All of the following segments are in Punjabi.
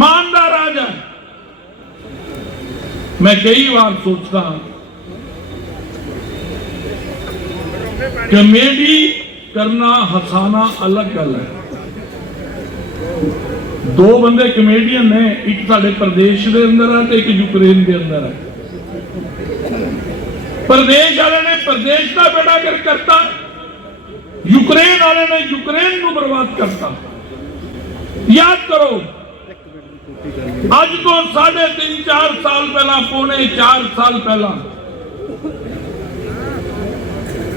ماندار آ جائے میں کئی بار سوچتا ہوں کمیڈی کرنا ہسانا الگ الگ دو بندے کمیڈین ہیں، ایک سارے پردیش دے اندر آتے ایک یوکرین دے اندر آتے پردیش والے نے پردیش کا بیڑا گر کرتا، یوکرین والے نے یوکرین کو برباد کرتا۔ یاد کرو ਅੱਜ ਤੋਂ ਸਾਢੇ 3 4 ਸਾਲ ਪਹਿਲਾਂ, ਪੌਣੇ 4 ਸਾਲ ਪਹਿਲਾਂ,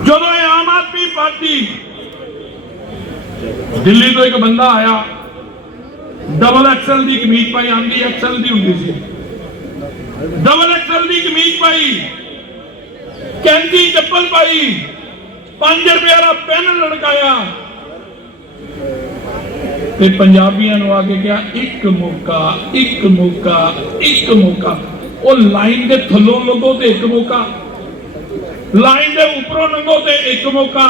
ਜਦੋਂ ਇਹ ਆਮ ਆਦਮੀ ਪਾਰਟੀ ਦਿੱਲੀ ਤੋਂ ਇੱਕ ਬੰਦਾ ਆਇਆ ਡਬਲ ਐਕਸਲ ਦੀ ਕਮੀਜ਼ ਪਾਈ, ਆਂਦੀ ਐਕਸਲ ਦੀ ਹੁੰਦੀ ਸੀ। ਡਬਲ ਐਕਸਲ ਦੀ ਕਮੀਜ਼ ਪਾਈ ਕੈਂਦੀ ਚੱਪਲ ਪਾਈ 5 ਰੁਪਏ ਵਾਲਾ ਪੈਨ ਲੜਕਾਇਆ। ਤੇ ਪੰਜਾਬੀਆਂ ਨੂੰ ਆ ਕੇ ਕਿਹਾ, ਇੱਕ ਮੌਕਾ ਇੱਕ ਮੌਕਾ ਇੱਕ ਮੌਕਾ। ਉਹ ਲਾਈਨ ਦੇ ਥੱਲੋਂ ਲੱਗੋ ਤੇ ਇੱਕ ਮੌਕਾ। ਲਾਈਨ ਦੇ ਉੱਪਰੋਂ ਲੰਘੋ ਤੇ ਇੱਕ ਮੌਕਾ।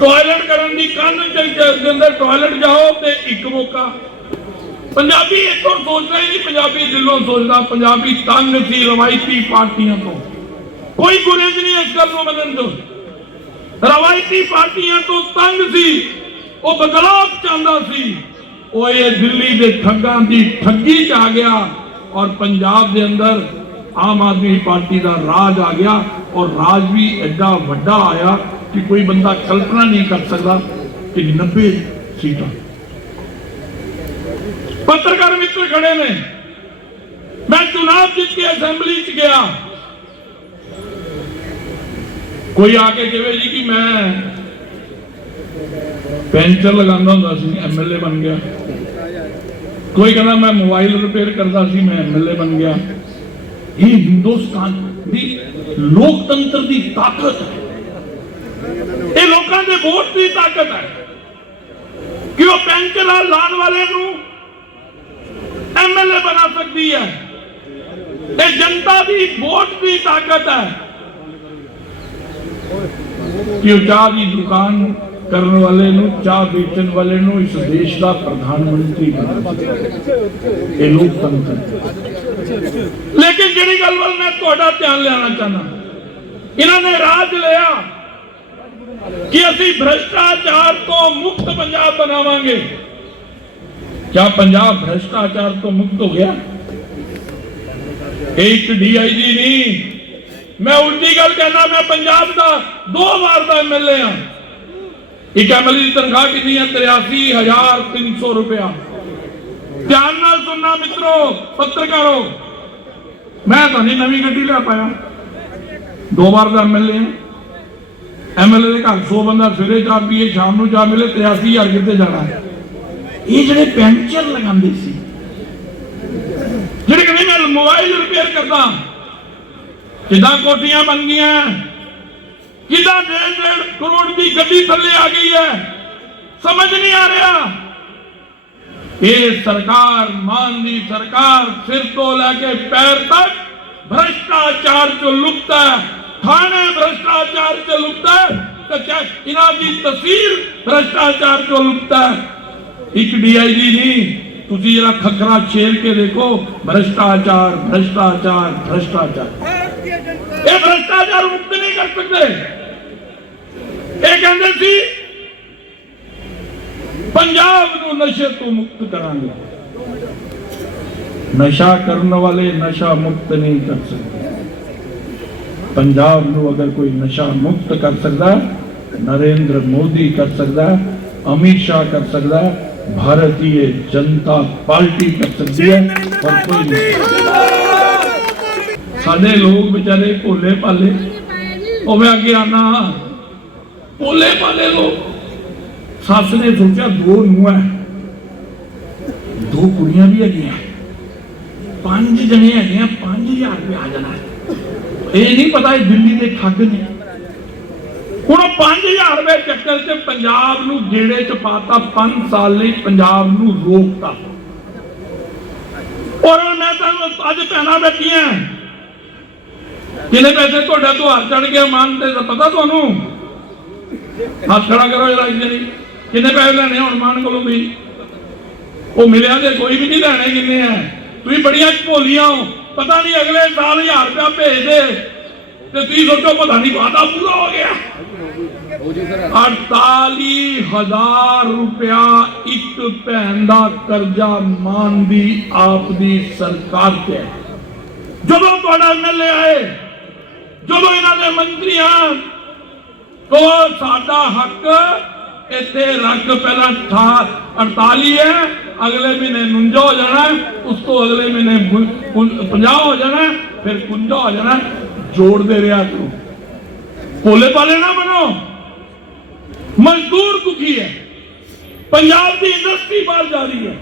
ਟਾਇਲਟ ਕਰਨ ਦੀ ਕੰਨ ਦੇ ਅੰਦਰ ਟਾਇਲਟ ਜਾਓ ਤੇ ਇੱਕ ਮੌਕਾ। ਪੰਜਾਬੀ ਇੱਥੋਂ ਸੋਚਦਾ ਹੀ ਨਹੀਂ ਪੰਜਾਬੀ ਦਿਲੋਂ ਸੋਚਦਾ, ਪੰਜਾਬੀ ਤੰਗ ਸੀ ਰਵਾਇਤੀ ਪਾਰਟੀਆਂ ਤੋਂ। ਕੋਈ ਗੁਰੇਜ਼ ਨਹੀਂ ਇਸ ਗੱਲ ਨੂੰ ਮੰਨਣ ਤੋਂ। ਰਵਾਇਤੀ ਪਾਰਟੀਆਂ ਤੋਂ ਤੰਗ ਸੀ। ਉਹ ਬਦਲਾਅ ਚਾਹੁੰਦਾ ਸੀ ਉਹ ਇਹ ਦਿੱਲੀ ਦੇ ਠੱਗਾਂ ਦੀ ਠੱਗੀ ਚ ਆ ਗਿਆ ਔਰ ਪੰਜਾਬ ਦੇ ਅੰਦਰ ਆਮ ਆਦਮੀ ਪਾਰਟੀ ਦਾ ਰਾਜ ਆ ਗਿਆ ਔਰ ਰਾਜ ਵੀ ਐਡਾ ਵੱਡਾ ਆਇਆ ਕਿ ਕੋਈ ਬੰਦਾ ਕਲਪਨਾ ਨਹੀਂ ਕਰ ਸਕਦਾ ਕਿ 90 ਸੀਟਾਂ ਪੱਤਰਕਾਰ ਮਿੱਤਰ ਖੜੇ ਨੇ ਮੈਂ ਚੁਣਾਵ ਜਿੱਤ ਕੇ ਅਸੈਂਬਲੀ ਚ ਗਿਆ ਕੋਈ ਆ ਕੇ ਕਹੇ ਜੀ ਕਿ ਮੈਂ ਪੈਂਚਰ ਲਗਾਉਂਦਾ ਹੁੰਦਾ ਸੀ ਐਮਐਲਏ ਬਣ ਗਿਆ। ਕੋਈ ਕਹਿੰਦਾ, ਮੈਂ ਮੋਬਾਈਲ ਰਿਪੇਅਰ ਕਰਦਾ ਸੀ, ਮੈਂ ਐਮਐਲਏ ਬਣ ਗਿਆ। ਇਹ ਹਿੰਦੁਸਤਾਨ ਦੀ ਲੋਕਤੰਤਰ ਦੀ ਤਾਕਤ ਹੈ। ਇਹ ਲੋਕਾਂ ਦੇ ਵੋਟ ਦੀ ਤਾਕਤ ਹੈ। ਕਿ ਉਹ ਪੈਂਚਰ ਲਾਉਣ ਵਾਲੇ ਨੂੰ ਐਮਐਲਏ ਬਣਾ ਸਕਦੀ ਹੈ। ਇਹ ਜਨਤਾ ਦੀ ਵੋਟ ਦੀ ਤਾਕਤ ਹੈ। ਕਿ ਉਹ ਚਾਹ ਦੀ ਦੁਕਾਨ ਕਰਨ ਵਾਲੇ ਨੂੰ, ਚਾਹ ਵੇਚਣ ਵਾਲੇ ਨੂੰ, ਇਸ ਦੇਸ਼ ਦਾ ਪ੍ਰਧਾਨ ਮੰਤਰੀ ਬਣਾ ਇਹ ਲੋਕਤੰਤਰ ਲੇਕਿਨ ਜਿਹੜੀ ਗੱਲ ਵੱਲ ਮੈਂ ਤੁਹਾਡਾ ਧਿਆਨ ਲਿਆਉਣਾ ਚਾਹੁੰਦਾ, ਇਹਨਾਂ ਨੇ ਰਾਜ ਲਿਆ ਕਿ ਅਸੀਂ ਭ੍ਰਸ਼ਟਾਚਾਰ ਤੋਂ ਮੁਕਤ ਪੰਜਾਬ ਬਣਾਵਾਂਗੇ। ਕਿਆ ਪੰਜਾਬ ਭ੍ਰਸ਼ਟਾਚਾਰ ਤੋਂ ਮੁਕਤ ਹੋ ਗਿਆ? ਇਹ ਇੱਕ ਡੀਆਈਜੀ ਨਹੀਂ। ਮੈਂ ਉਲਟੀ ਗੱਲ ਕਹਿਣਾ ਮੈਂ ਪੰਜਾਬ ਦਾ ਦੋ ਵਾਰ ਦਾ ਐਮਐਲਏ ਆ ਇੱਕ ਐਮਐਲਏ ਦੀ ਤਨਖਾਹ ਕਿੰਨੀ ਹੈ? 83300 ਰੁਪਇਆ। ਧਿਆਨ ਨਾਲ ਸੁਣਨਾ ਮਿੱਤਰੋ, ਪੱਤਰਕਾਰੋ। ਮੈਂ ਤਾਂ ਨਹੀਂ ਨਵੀਂ ਗੱਡੀ ਲੈ ਪਾਇਆ। ਦੋ ਵਾਰ ਦਾ ਐਮਐਲਏ ਐਮਐਲਏ ਦੇ ਘਰ 100 ਬੰਦਾ ਸਵੇਰੇ ਚਾਹ ਪੀਏ, ਸ਼ਾਮ ਨੂੰ ਚਾਹ ਮਿਲੇ 83000 ਕਿੱਥੇ ਜਾਣਾ ਇਹ ਜਿਹੜੇ ਪੈਂਚਰ ਲਗਾਉਂਦੇ ਸੀ, ਜਿਹੜੇ ਕਹਿੰਦੇ ਮੈਂ ਮੋਬਾਈਲ ਰਿਪੇਅਰ ਕਰਦਾ, ਜਿੱਦਾਂ ਕੋਠੀਆਂ ਬਣ ਗਈਆਂ ਕਿਦਾਂ ਡੇਢ ਡੇਢ ਕਰੋੜ ਦੀ ਗੱਡੀ ਥੱਲੇ ਆ ਗਈ ਹੈ ਸਮਝ ਨਹੀਂ ਆ ਰਿਹਾ ਇਹ ਸਰਕਾਰ ਮਾਨ ਦੀ ਸਰਕਾਰ ਸਿਰ ਤੋਂ ਲੈ ਕੇ ਪੈਰ ਤੱਕ ਭ੍ਰਸ਼ਟਾਚਾਰ ਚ ਲੁਪਤ ਹੈ ਥਾਣੇ ਭ੍ਰਸ਼ਟਾਚਾਰ ਚ ਲੁਪਤ ਹੈ ਤੇ ਕਿਆ ਇਹਨਾਂ ਦੀ ਤਸਵੀਰ ਭ੍ਰਸ਼ਟਾਚਾਰ ਚ ਲੁਪਤ ਹੈ ਇੱਕ ਡੀਆਈਜੀ ਨਹੀਂ ਤੁਸੀਂ ਜਰਾ ਖਖਰਾ ਛੇੜ ਕੇ ਦੇਖੋ ਭ੍ਰਸ਼ਟਾਚਾਰ ਭ੍ਰਸ਼ਟਾਚਾਰ ਭ੍ਰਸ਼ਟਾਚਾਰ ਇਹ ਭ੍ਰਸ਼ਟਾਚਾਰ ਮੁਕਤ ਨਹੀਂ ਕਰ ਸਕਦੇ ਇਹ ਕਹਿੰਦੇ ਸੀ ਪੰਜਾਬ ਨੂੰ ਨਸ਼ੇ ਤੋਂ ਮੁਕਤ ਕਰਾਂਗੇ ਨਸ਼ਾ ਕਰਨ ਵਾਲੇ ਨਸ਼ਾ ਮੁਕਤ ਨਹੀਂ ਕਰ ਸਕਦੇ ਪੰਜਾਬ ਨੂੰ ਅਗਰ ਕੋਈ ਨਸ਼ਾ ਮੁਕਤ ਕਰ ਸਕਦਾ ਨਰਿੰਦਰ ਮੋਦੀ ਕਰ ਸਕਦਾ ਅਮਿਤ ਸ਼ਾਹ ਕਰ ਸਕਦਾ ਭਾਰਤੀ ਜਨਤਾ ਪਾਰਟੀ ਕਰ ਸਕਦੀ ਹੈ ਔਰ ਕੋਈ ਨਹੀਂ ਸਾਡੇ ਲੋਕ ਵਿਚਾਰੇ ਭੋਲੇ ਪਾਲੇ ਉਹ ਮੈਂ ਅੱਗੇ ਆਣਾ ਭੋਲੇ ਭਾਲੇ ਲੋਕ। ਸੱਸ ਨੇ ਸੋਚਿਆ ਦੋ ਨੂੰਹਾਂ ਦੋ ਕੁੜੀਆਂ ਵੀ ਹੈਗੀਆਂ। ਪੰਜ ਜਣੇ ਹੈਗੇ ਆ 5000 ਰੁਪਏ ਆ ਜਾਣਾ। ਇਹ ਨਹੀਂ ਪਤਾ ਇਹ ਦਿੱਲੀ ਦੇ ਠੱਗ ਨੇ। ਹੁਣ ਉਹ 5000 ਰੁਪਏ ਚੱਕਰ 'ਚ ਪੰਜਾਬ ਨੂੰ ਜਿਹੜੇ ਚ ਪਾਤਾ 5 ਸਾਲ ਲਈ ਪੰਜਾਬ ਨੂੰ ਰੋਕਤਾ। ਔਰ ਮੈਂ ਤੁਹਾਨੂੰ ਅੱਜ ਭੈਣਾਂ ਬੈਠੀਆਂ। ਕਿੰਨੇ ਪੈਸੇ ਤੁਹਾਡਾ ਤੁਹਾਰ ਚੜ ਗਿਆ ਮਨ ਤੇ ਪਤਾ ਤੁਹਾਨੂੰ? ਹੱਥ ਖੜਾ ਕਰੋ ਜਰਾ ਇੱਥੇ ਨਹੀਂ। ਕਿੰਨੇ ਪੈਸੇ ਲੈਣੇ ਹੁਣ ਮਾਨ ਕੋਲੋਂ ਵੀ? ਉਹ ਮਿਲਿਆ ਤੇ ਕੋਈ ਵੀ ਨਹੀਂ ਲੈਣੇ ਕਿੰਨੇ ਆ। ਤੁਸੀਂ ਬੜੀਆਂ ਭੋਲੀਆਂ ਹੋ। ਪਤਾ ਨਹੀਂ ਅਗਲੇ ਸਾਲ 1000 ਰੁਪਇਆ ਭੇਜ ਦੇ। ਤੇ ਤੁਸੀਂ ਸੋਚੋ ਪਤਾ ਨਹੀਂ ਵਾਦਾ ਪੂਰਾ ਹੋ ਗਿਆ। 48000 ਰੁਪਇਆ ਇੱਕ ਭੈਣ ਦਾ ਕਰਜ਼ਾ ਮਾਨ ਦੀ, ਆਪ ਦੀ ਸਰਕਾਰ ਤੇ ਹੈ। ਜਦੋਂ ਤੁਹਾਡਾ ਐਮਐਲਏ ਆਏ ਜਦੋਂ ਇਹਨਾਂ ਦੇ ਮੰਤਰੀਆਂ ਕੋ ਸਾਡਾ ਹੱਕ ਇੱਥੇ ਰੱਖ ਪਹਿਲਾਂ ਠਾ 48 ਹੈ ਅਗਲੇ ਮਹੀਨੇ 49 ਹੋ ਜਾਣਾ ਹੈ, ਉਸ ਤੋਂ ਅਗਲੇ ਮਹੀਨੇ 50 ਹੋ ਜਾਣਾ ਹੈ, ਫਿਰ 51 ਹੋ ਜਾਣਾ ਹੈ। ਜੋੜਦੇ ਰਿਹਾ ਕਰੋ। ਭੋਲੇ ਭਾਲੇ ਨਾ ਬਣੋ। ਮਜ਼ਦੂਰ ਦੁਖੀ ਹੈ। ਪੰਜਾਬ ਦੀ ਇੰਡਸਟਰੀ ਬਾਹਰ ਜਾ ਰਹੀ ਹੈ।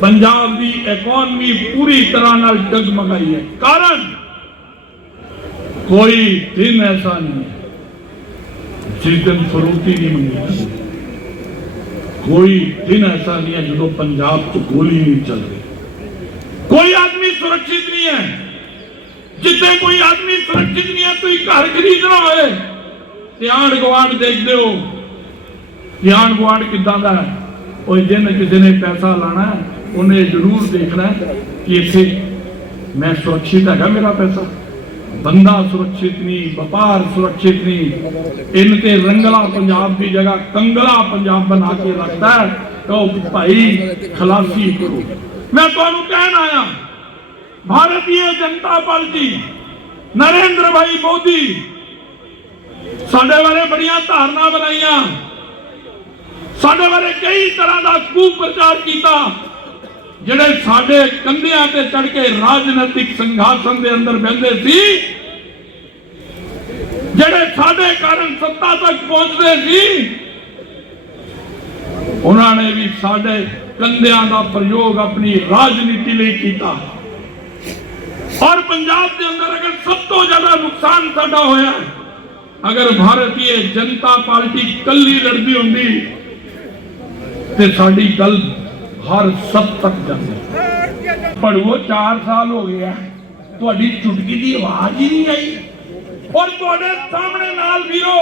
ਪੰਜਾਬ ਦੀ ਇਕਨੋਮੀ ਪੂਰੀ ਤਰ੍ਹਾਂ ਨਾਲ ਡਗਮਗਾਈ ਹੈ। ਕਾਰਨ ਕੋਈ ਦਿਨ ਐਸਾ ਨਹੀਂ ਹੈ ਜਿਸ ਦਿਨ ਫਰੂਤੀ ਨਹੀਂ ਮੰਗੀ ਕੋਈ ਦਿਨ ਐਸਾ ਨਹੀਂ ਹੈ ਜਦੋਂ ਪੰਜਾਬ 'ਚ ਗੋਲੀ ਨਹੀਂ ਚੱਲ ਰਹੀ ਕੋਈ ਆਦਮੀ ਸੁਰੱਖਿਅਤ ਨਹੀਂ ਹੈ। ਜਿੱਥੇ ਕੋਈ ਆਦਮੀ ਸੁਰੱਖਿਅਤ ਨਹੀਂ ਹੈ, ਤੁਸੀਂ ਘਰ ਖਰੀਦਣਾ ਹੋਏ ਤੇ ਗੁਆਂਢ ਦੇਖਦੇ ਹੋ। ਧਿਆਨ ਆਂਢ ਗੁਆਂਢ ਕਿੱਦਾਂ ਦਾ ਹੈ? ਉਹ ਜਿਹਨੇ ਕਿਸੇ ਨੇ ਪੈਸਾ ਲਾਣਾ ਉਹਨੇ ਜ਼ਰੂਰ ਦੇਖਣਾ ਕਿ ਇੱਥੇ ਮੈਂ ਸੁਰੱਖਿਅਤ ਹੈਗਾ ਮੇਰਾ ਪੈਸਾ। ਬੰਦਾ ਸੁਰੱਖਿਅਤ ਨਹੀਂ, ਵਪਾਰ ਸੁਰੱਖਿਅਤ ਨਹੀਂ। ਇਨ ਤੇ ਰੰਗਲਾ ਪੰਜਾਬ ਦੀ ਜਗ੍ਹਾ ਕੰਗਲਾ ਪੰਜਾਬ ਬਣਾ ਕੇ ਰੱਖਦਾ ਹੈ, ਤਾਂ ਉਹ ਭਾਈ ਖਲਾਸੀ ਕਰੋ। ਮੈਂ ਤੁਹਾਨੂੰ ਕਹਿਣ ਆਇਆ, ਭਾਰਤੀ ਜਨਤਾ ਪਾਰਟੀ, ਨਰਿੰਦਰ ਭਾਈ ਮੋਦੀ, ਸਾਡੇ ਬਾਰੇ ਬੜੀਆਂ ਧਾਰਨਾ ਬਣਾਈਆਂ। ਸਾਡੇ ਬਾਰੇ ਕਈ ਤਰ੍ਹਾਂ ਦਾ ਕੂ ਪ੍ਰਚਾਰ ਕੀਤਾ। ਜਿਹੜੇ ਸਾਡੇ ਕੰਧਿਆਂ ਤੇ ਚੜ ਕੇ ਰਾਜਨੀਤਿਕ ਸੰਘਾਸਨ ਦੇ ਅੰਦਰ ਬਹਿੰਦੇ ਸੀ, ਜਿਹੜੇ ਸਾਡੇ ਕਾਰਨ ਸੱਤਾ ਤੱਕ ਪਹੁੰਚਦੇ ਸੀ, ਉਹਨਾਂ ਨੇ ਵੀ ਸਾਡੇ ਕੰਧਿਆਂ ਦਾ ਪ੍ਰਯੋਗ ਆਪਣੀ ਰਾਜਨੀਤੀ ਲਈ ਕੀਤਾ। ਔਰ ਪੰਜਾਬ ਦੇ ਅੰਦਰ ਅਗਰ ਸਭ ਤੋਂ ਜ਼ਿਆਦਾ ਨੁਕਸਾਨ ਸਾਡਾ ਹੋਇਆ ਅਗਰ ਭਾਰਤੀ ਜਨਤਾ ਪਾਰਟੀ ਕੱਲੀ ਲੜਦੀ ਹੁੰਦੀ, ਤੇ ਸਾਡੀ ਗੱਲ ਹਰ ਸਭ ਤੱਕ ਜਾਂਦੀ ਪੜਵੋ 4 ਸਾਲ ਹੋ ਗਏ ਆ। ਤੁਹਾਡੀ ਚੁਟਕੀ ਦੀ ਆਵਾਜ਼ ਹੀ ਨਹੀਂ ਆਈ। ਔਰ ਤੁਹਾਡੇ ਸਾਹਮਣੇ ਨਾਲ ਵੀਰੋ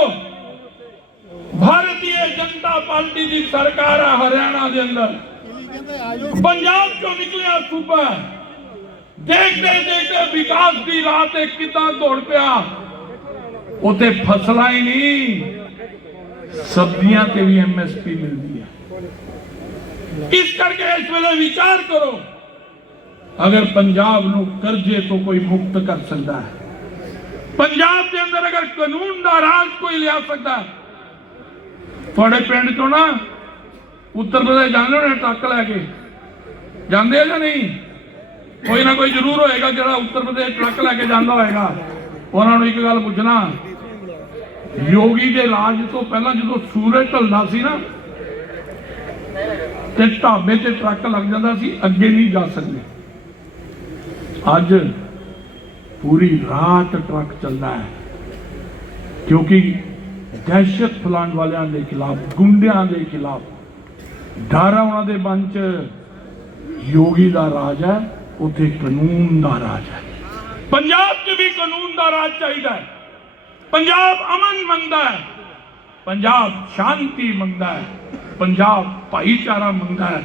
ਭਾਰਤੀ ਜਨਤਾ ਪਾਰਟੀ ਦੀ ਸਰਕਾਰ ਹੈ ਹਰਿਆਣਾ ਦੇ ਅੰਦਰ। ਪੰਜਾਬ ਚੋਂ ਨਿਕਲਿਆ ਸੂਬਾ। ਦੇਖਦੇ ਦੇਖਦੇ ਵਿਕਾਸ ਦੀ ਰਾਹ ਤੇ ਕਿੱਦਾਂ ਦੌੜ ਪਿਆ। ਉਤੇ ਫਸਲਾਂ ਹੀ ਨਹੀਂ। ਸਬਜ਼ੀਆਂ ਤੇ ਵੀ ਐਮਐਸਪੀ ਮਿਲਦੀ ਹੈ ਇਸ ਕਰਕੇ ਇਸ ਵੇਲੇ ਵਿਚਾਰ ਕਰੋ, ਅਗਰ ਪੰਜਾਬ ਨੂੰ ਕਰਜ਼ੇ ਤੋਂ ਕੋਈ ਮੁਕਤ ਕਰ ਸਕਦਾ ਹੈ, ਪੰਜਾਬ ਦੇ ਅੰਦਰ ਅਗਰ ਕਾਨੂੰਨ ਦਾ ਰਾਜ ਕੋਈ ਲਿਆ ਸਕਦਾ ਤੁਹਾਡੇ ਪਿੰਡ ਤੋਂ ਨਾ ਉੱਤਰ ਪ੍ਰਦੇਸ਼ ਜਾਂਦੇ ਹੋਣੇ ਟਰੱਕ ਲੈ ਕੇ, ਜਾਂਦੇ ਆ ਜਾਂ ਨਹੀਂ? ਕੋਈ ਨਾ ਕੋਈ ਜ਼ਰੂਰ ਹੋਏਗਾ ਜਿਹੜਾ ਉੱਤਰ ਪ੍ਰਦੇਸ਼ ਟਰੱਕ ਲੈ ਕੇ ਜਾਂਦਾ ਹੋਏਗਾ। ਉਹਨਾਂ ਨੂੰ ਇੱਕ ਗੱਲ ਪੁੱਛਣਾ, ਯੋਗੀ ਦੇ ਰਾਜ ਤੋਂ ਪਹਿਲਾਂ ਜਦੋਂ ਸੂਰਜ ਢਲਦਾ ਸੀ ਨਾ ਤੇ ਢਾਬੇ ਤੇ ਟਰੱਕ ਲੱਗ ਜਾਂਦਾ ਸੀ, ਅੱਗੇ ਨਹੀਂ ਜਾ ਸਕਦੇ। ਅੱਜ ਪੂਰੀ ਰਾਤ ਟਰੱਕ ਚੱਲਦਾ ਹੈ, ਕਿਉਂਕਿ ਦਹਿਸ਼ਤ ਫੈਲਾਉਣ ਵਾਲਿਆਂ ਦੇ ਖਿਲਾਫ, ਗੁੰਡਿਆਂ ਦੇ ਖਿਲਾਫ, ਡਰ ਉਹਨਾਂ ਦੇ ਮਨ 'ਚ। ਯੋਗੀ ਦਾ ਰਾਜ ਹੈ, ਉੱਥੇ ਕਾਨੂੰਨ ਦਾ ਰਾਜ ਹੈ। ਪੰਜਾਬ 'ਚ ਵੀ ਕਾਨੂੰਨ ਦਾ ਰਾਜ ਚਾਹੀਦਾ ਹੈ। ਪੰਜਾਬ ਅਮਨ ਮੰਗਦਾ ਹੈ, ਪੰਜਾਬ ਸ਼ਾਂਤੀ ਮੰਗਦਾ ਹੈ। ਪੰਜਾਬ ਭਾਈਚਾਰਾ ਮੰਗਦਾ ਹੈ।